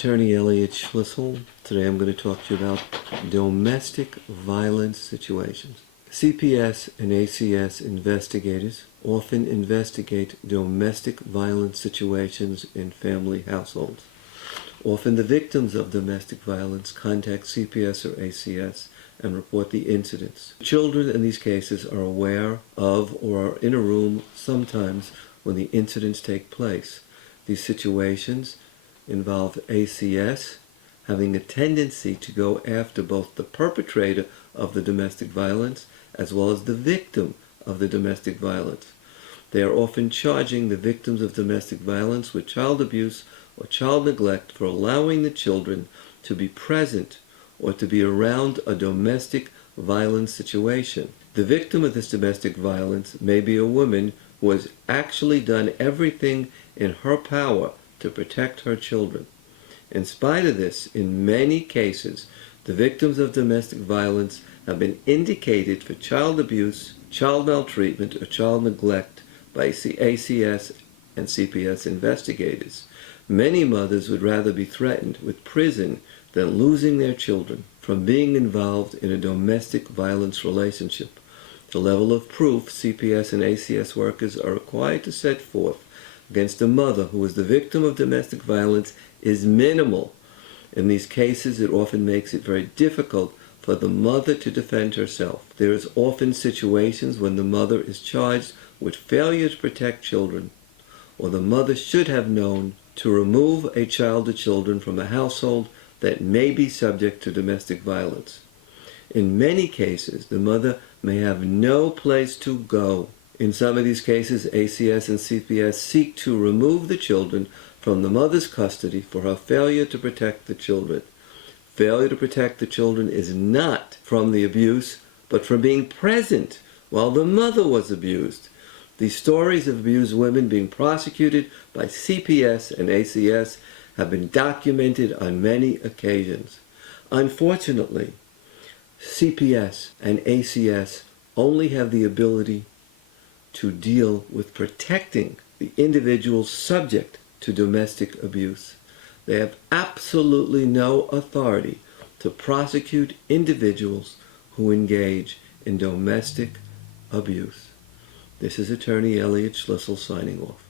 Attorney Elliot Schlissel. Today I'm going to talk to you about domestic violence situations. CPS and ACS investigators often investigate domestic violence situations in family households. Often the victims of domestic violence contact CPS or ACS and report the incidents. Children in these cases are aware of or are in a room sometimes when the incidents take place. These situations involve ACS having a tendency to go after both the perpetrator of the domestic violence as well as the victim of the domestic violence. They are often charging the victims of domestic violence with child abuse or child neglect for allowing the children to be present or to be around a domestic violence situation. The victim of this domestic violence may be a woman who has actually done everything in her power to protect her children. In spite of this, in many cases, the victims of domestic violence have been indicated for child abuse, child maltreatment, or child neglect by ACS and CPS investigators. Many mothers would rather be threatened with prison than losing their children from being involved in a domestic violence relationship. The level of proof CPS and ACS workers are required to set forth against a mother who is the victim of domestic violence is minimal. In these cases, it often makes it very difficult for the mother to defend herself. There is often situations when the mother is charged with failure to protect children, or the mother should have known to remove a child or children from a household that may be subject to domestic violence. In many cases, the mother may have no place to go. In some of these cases, ACS and CPS seek to remove the children from the mother's custody for her failure to protect the children. Failure to protect the children is not from the abuse, but from being present while the mother was abused. These stories of abused women being prosecuted by CPS and ACS have been documented on many occasions. Unfortunately, CPS and ACS only have the ability to deal with protecting the individual subject to domestic abuse. They have absolutely no authority to prosecute individuals who engage in domestic abuse. This is Attorney Elliot Schlissel signing off.